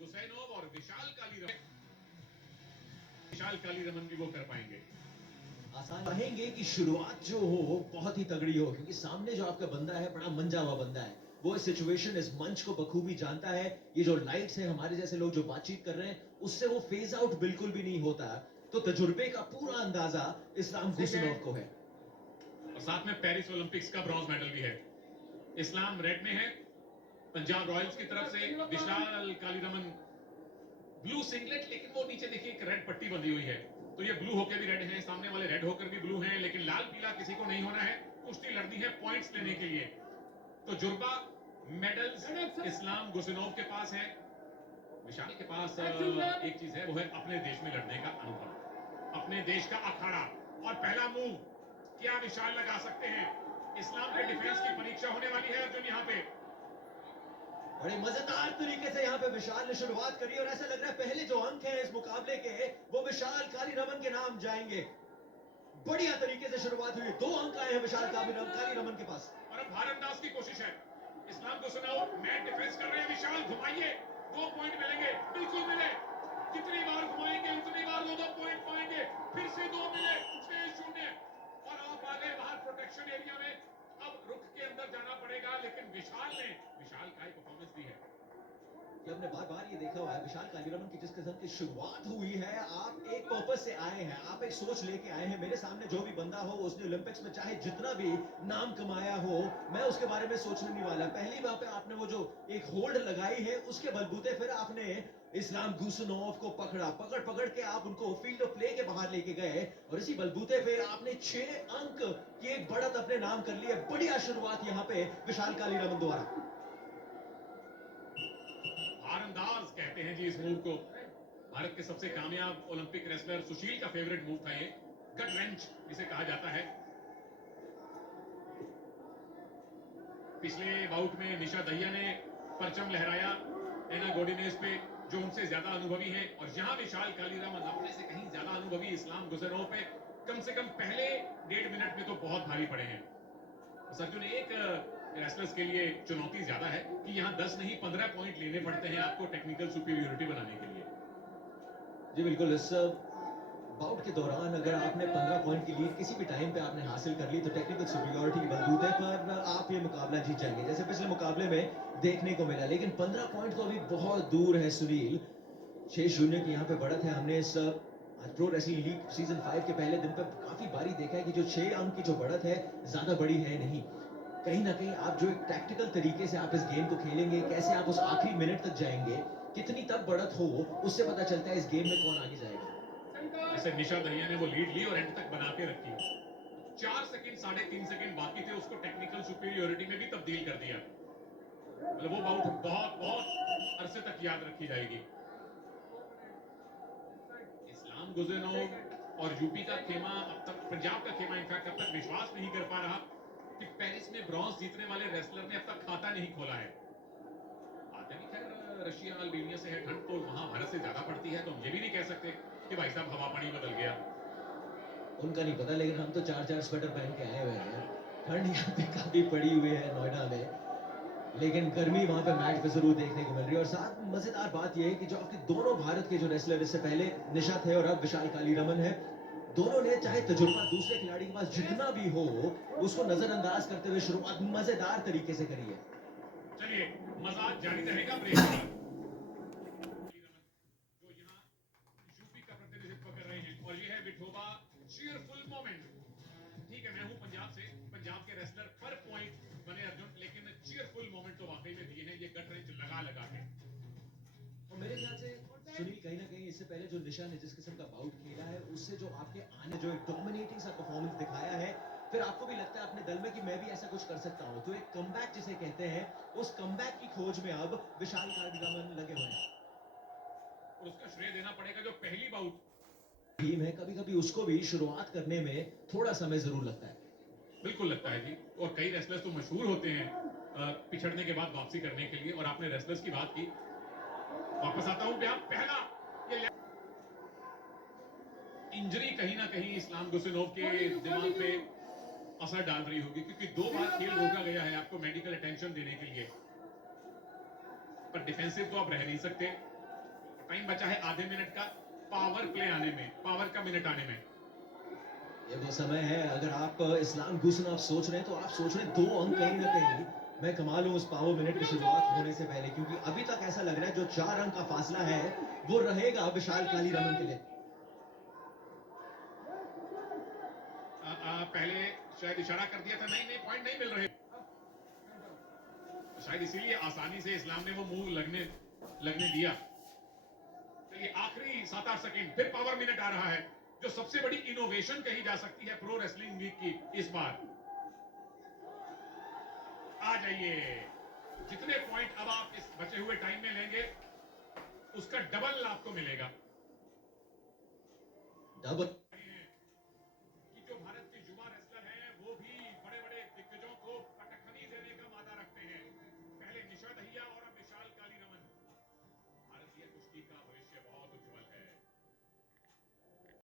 गुसैनोव और विशाल काली रमन भी वो कर पाएंगे। आसान कहेंगे कि शुरुआत जो हो बहुत ही तगड़ी हो, क्योंकि सामने जो आपका बंदा है बड़ा मंजा हुआ बंदा है, वो इस सिचुएशन इस मंच को बखूबी जानता है। ये जो लाइट्स है, हमारे जैसे लोग जो बातचीत कर रहे हैं, उससे वो फेज आउट बिल्कुल भी नहीं होता। तो तजुर्बे का पूरा अंदाजा इस्लाम गुसनोव को है। और साथ में पेरिस ओलंपिक्स का ब्रॉन्ज मेडल भी है। इस्लाम रेड में है, पंजाब रॉयल्स की तरफ से विशाल काली रमन ब्लू सिंगलेट, लेकिन वो नीचे देखिए एक रेड पट्टी बंधी हुई है, तो ये ब्लू होकर भी रेड है, सामने वाले रेड होकर भी ब्लू हैं, लेकिन लाल पीला किसी को नहीं होना है। कुश्ती लड़नी है पॉइंट्स लेने के लिए। तो जुर्बा मेडल्स इस्लाम गुसनोव के पास है, विशाल के पास एक चीज है, वो है अपने देश में लड़ने का अनुभव, अपने देश का अखाड़ा। और पहला मूव क्या विशाल लगा सकते हैं? इस्लाम के डिफेंस की परीक्षा होने वाली है अर्जुन यहाँ पे। बड़े मजेदार तरीके से यहाँ पे विशाल ने शुरुआत करी और ऐसा लग रहा है पहले जो अंक हैं इस मुकाबले के, वो विशाल काली रमन के नाम जाएंगे। बढ़िया तरीके से शुरुआत हुई, 2 अंक आए हैं विशाल काली रमन के पास। और अब भारंदाज की कोशिश है, इस्लाम गुसनोव मैट डिफेंस कर रहे हैं, विशाल घुमाइए, 2 पॉइंट मिलेंगे, बिल्कुल मिले, कितनी बार घुमाएंगे उतनी बार 2 पॉइंट पाएंगे, फिर से 2 मिले, 6-0 और आप आ गए बाहर प्रोटेक्शन एरिया में। अब रुख के अंदर जाना पड़ेगा, लेकिन विशाल का ही परफॉर्मेंस दी है। कि हमने बार बार ये देखा हुआ है विशाल कालीरमन की जिस किस्म की शुरुआत हुई है, आप एक पर्पस से आए हैं, आप एक सोच लेके आए हैं। मेरे सामने जो भी बंदा हो, उसने ओलंपिक्स में चाहे जितना भी नाम कमाया हो, मैं उसके बारे में सोचने नहीं वाला। पहली बार पे आपने वो जो एक होल्ड लगाई है, उसके बलबूते फिर आपने इस्लाम गुसनोव को पकड़ पकड़ के आप उनको फील्ड ऑफ प्ले के बाहर लेके गए, और इसी बलबूते फिर आपने 6 अंक की एक बढ़त अपने नाम कर ली है। बढ़िया शुरुआत यहाँ पे विशाल कालीरमन द्वारा। भारंदाज कहते हैं जी इस मूव को। भारत के सबसे कामयाब ओलंपिक रेसलर सुशील का फेवरेट मूव था ये, गट रेंच इसे कहा जाता है। पिछले बाउट में निशा दहिया ने परचम लहराया एना गोडिनेस पे, जो उनसे ज्यादा अनुभवी है, और यहां विशाल कालीरमन अपने से कहीं ज्यादा अनुभवी इस्लाम गुसनोव पे कम से कम पहले 1.5 मिनट में तो बहुत भारी पड़े हैं। अर्जुन, एक रेसलर्स के लिए चुनौती ज्यादा है कि यहाँ 10 नहीं 15 पॉइंट लेने पड़ते हैं आपको टेक्निकल सुपीरियोरिटी बनाने के लिए। जी बिल्कुल, इस बाउट के दौरान अगर आपने 15 पॉइंट की लीड किसी भी टाइम पे आपने हासिल कर ली, तो टेक्निकल सुपीरियोरिटी के बलबूते पर आप ये मुकाबला जीत जाएंगे, जैसे पिछले मुकाबले में देखने को मिला। लेकिन 15 पॉइंट तो अभी बहुत दूर है सुनील। 6-0 की यहाँ पे बढ़त है। हमने इस प्रो रेसलिंग लीग सीजन 5 के पहले दिन पे काफी बारी देखा है कि जो 6 अंक की जो बढ़त है, ज्यादा बड़ी है नहीं। कहीं ना कहीं आप जो एक टैक्टिकल तरीके से आप इस गेम को खेलेंगे, कैसे आप उस आखिरी मिनट तक जाएंगे, कितनी तब बढ़त हो, उससे पता चलता है इस गेम में कौन आगे जाएगा। जैसे निशा दहिया ने वो लीड ली और एंड तक बना के रखी, 4 सेकंड 3.5 सेकंड बाकी थे, उसको टेक्निकल सुपीरियोरिटी में भी तब्दील कर दिया। मतलब वो बाउट बहुत बहुत अरसे तक याद रखी जाएगी। इस्लाम गुसनोव और यूपी का खेमा अब तक, पंजाब का खेमा इनफैक्ट अब तक विश्वास नहीं कर पा रहा कि पेरिस में ब्रॉन्ज जीतने वाले रेसलर ने अब तक खाता नहीं खोला है। आते भी खैर रशिया अल्बेनिया से है, ठंड तो वहां भारत से ज्यादा पड़ती है, तो हम ये भी नहीं कह सकते कि भाई साहब हवा पानी बदल गया। उनका नहीं पता, लेकिन हम तो 4-4 स्वेटर पहन के आए हुए हैं। ठंड यहाँ पे काफी पड़ी हुई है नोएडा में, लेकिन गर्मी वहां पे मैच पे जरूर देखने को मिल रही है। और साथ मजेदार बात यह है कि जो आपके दोनों भारत के जो रेसलर, इससे पहले निशा थे और अब विशाल कालीरमन है, दोनों ने चाहे तजुर्बा दूसरे खिलाड़ी के पास जितना भी हो, उसको नजरअंदाज करते हुए शुरुआत मजेदार तरीके से करी है। चलिए मजा जारी रहेगा ब्रेक के बाद। जो यहाँ यूपी का प्रतिनिधित्व कर रहे हैं, और ये है विठोबा चीयरफुल मोमेंट। ठीक है, मैं हूं पंजाब से, पंजाब के रेसलर पर पॉइंट बने अर्जुन, लेकिन चीयरफुल मोमेंट तो वाकई में दिए हैं ये गट रेंच लगा के। और मेरे ख्याल से सुनील, कहीं ना कहीं इससे पहले जो निशा ने जिस किस्म का बाउट खेला है, उससे जो आपके आने जो एक डोमिनेटिंग सा परफॉर्मेंस दिखाया है, फिर आपको भी लगता है अपने दल में कि मैं भी ऐसा कुछ कर सकता हूं। तो एक कमबैक जिसे कहते हैं, उस कमबैक की खोज में अब विशाल कालीरमन लगे हुए हैं। और उसका श्रेय देना पड़ेगा जो पहली बाउट टीम है, कभी कभी उसको भी शुरुआत करने में थोड़ा समय जरूर लगता है। बिल्कुल लगता है जी, और कई रेसलर्स तो मशहूर होते हैं पिछड़ने के बाद वापसी करने के लिए। और आपने रेसलर्स की बात की, वापस आता हूं पहला ये इंजरी कहीं ना कहीं इस्लाम गुसनोव के दिमाग पे असर डाल रही होगी, क्योंकि 2 बार खेल रोका गया है आपको मेडिकल अटेंशन देने के लिए, पर डिफेंसिव तो आप रह नहीं सकते। टाइम बचा है आधे मिनट का पावर प्ले आने में, पावर का मिनट आने में। ये वो समय है, अगर आप इस्लाम गुस्न आप सोच रहे हैं तो आप सोच रहे हैं 2 अंक कहीं ना कहीं मैं कमा लूं उस पावर मिनट की शुरुआत होने से पहले, क्योंकि अभी तक ऐसा लग रहा है जो 4 अंक का फासला है वो रहेगा विशाल कालीरमन के लिए। पहले शायद इशारा कर दिया था, नहीं नहीं पॉइंट नहीं मिल रहे, शायद इसीलिए आसानी से इस्लाम ने वो मूव लगने दिया। चलिए आखिरी 7-8 सेकंड, फिर पावर मिनट आ रहा है, जो सबसे बड़ी इनोवेशन कही जा सकती है प्रो रेसलिंग वीक की इस बार। आ जाइए, जितने पॉइंट अब आप इस बचे हुए टाइम में लेंगे उसका डबल आपको मिलेगा। डबल